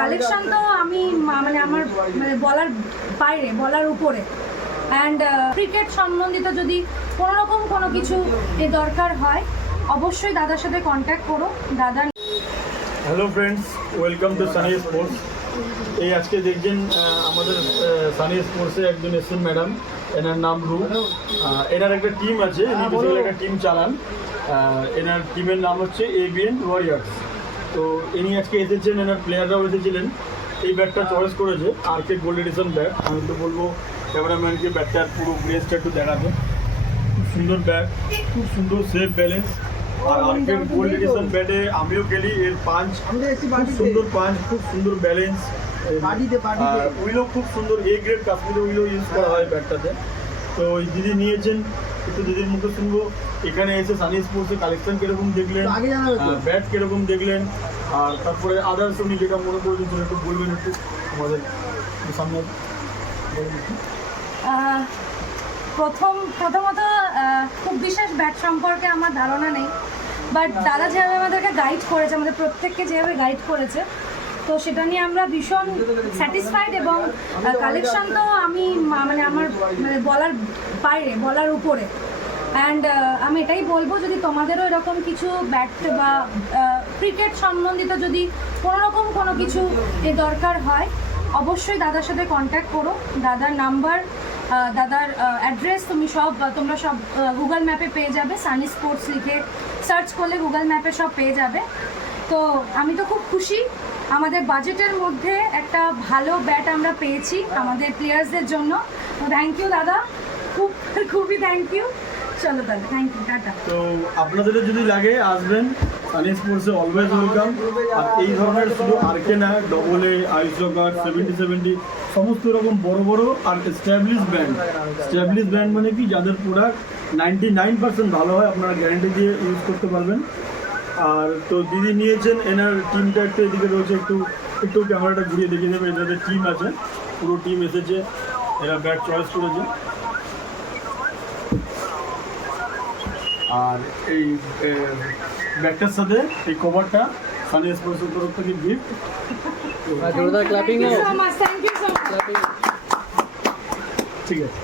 Collection তো আমি মানে আমার মানে বলার বাইরে, বলার উপরে। অ্যান্ড ক্রিকেট সম্বন্ধিত যদি কোনোরকম কোনো কিছু দরকার হয় অবশ্যই দাদার সাথে কন্ট্যাক্ট করো। দাদা hello friends, welcome to Sunny sports. এই আজকে দেখছেন আমাদের সানি স্পোর্টসে একজন এসেছেন ম্যাডাম, এনার নাম রু। এনার একটা টিম আছে, ইনি বেসিক্যালি একটা টিম চালান। এনার টিমের নাম হচ্ছে এবিএন ওয়ারিয়ার্স। তো ইনি আজকে এসেছেন, এনার প্লেয়াররাও এসেছিলেন। এই ব্যাটটা চয়েস করেছে আর কে গোল্ড এডিশন ব্যাট। আমি তো বলবো ক্যামেরাম্যানকে ব্যাটটার পুরো গ্রেসটা একটু দেখাতে। খুব সুন্দর ব্যাট, খুব সুন্দর সেফ ব্যালেন্স। আর আর্কেড গোল্ড এডিশন ব্যাটে আমিও খেলি। এর পাঞ্চ খুব সুন্দর, পাঞ্চ খুব সুন্দর, ব্যালেন্স, উইলো খুব সুন্দর। এ গ্রেড কাশ্মীরি উইলো ইউজ করা হয় ব্যাটটাতে। তো ওই দিদি নিয়েছেন, একটু দিদির মুখে শুনবো এখানে এসে সানি স্পোর্টসের কালেকশন কীরকম দেখলেন, ব্যাট কীরকম দেখলেন, আর তারপরে আদার্স উনি যেটা মনে করেছেন একটু বলবেন একটু আমাদের সামনে। প্রথমত খুব বিশেষ ব্যাট সম্পর্কে আমার ধারণা নেই, বাট দাদা যেভাবে আমাদেরকে গাইড করেছে, আমাদের প্রত্যেককে যেভাবে গাইড করেছে, তো সেটা নিয়ে আমরা ভীষণ স্যাটিসফাইড। এবং কালেকশন তো আমি মানে আমার মানে বলার বাইরে, বলার উপরে। অ্যান্ড আমি এটাই বলবো, যদি তোমাদেরও এরকম কিছু ব্যাট বা ক্রিকেট সম্বন্ধিত যদি কোনোরকম কোনো কিছু দরকার হয় অবশ্যই দাদার সাথে কন্ট্যাক্ট করো। দাদার নাম্বার, দাদার অ্যাড্রেস তোমরা সব গুগল ম্যাপে পেয়ে যাবে। সানি স্পোর্টস লিখে সার্চ করলে গুগল ম্যাপে সব পেয়ে যাবে। তো আমি তো খুব খুশি, আমাদের বাজেটের মধ্যে একটা ভালো ব্যাট আমরা পেয়েছি আমাদের প্লেয়ার্সদের জন্য। তো থ্যাংক ইউ দাদা, খুবই থ্যাংক ইউ। চলো দাদা, থ্যাংক ইউ, টাটা। তো আপনাদের যদি লাগে আসবেন, সানি স্পোর্টসে অলওয়েজ ওয়েলকাম। আর এই ধরনের শুধু আরকে না, ডবল এ, আইসোকার, 70-70 সমস্ত রকম বড় বড় আর স্ট্যাবলিশ ব্র্যান্ড মানে কি, যাদের প্রোডাক্ট 99% ভালো হয়, আপনারা গ্যারান্টি দিয়ে ইউজ করতে পারবেন। আর তো দিদি নিয়েছেন, এনার টিমটা একটু এদিকে রয়েছে, একটু ক্যামেরাটা ঘুরিয়ে দেখিয়ে দেবে। এনাদের টিম আছে, পুরো টিম এসেছে, এরা ব্যাট চয়েস করেছে। আর এই ব্যাগটার সাথে এই কভারটা সানি স্পোর্টসের তরফ থেকে gift. Thank you so much. ঠিক আছে।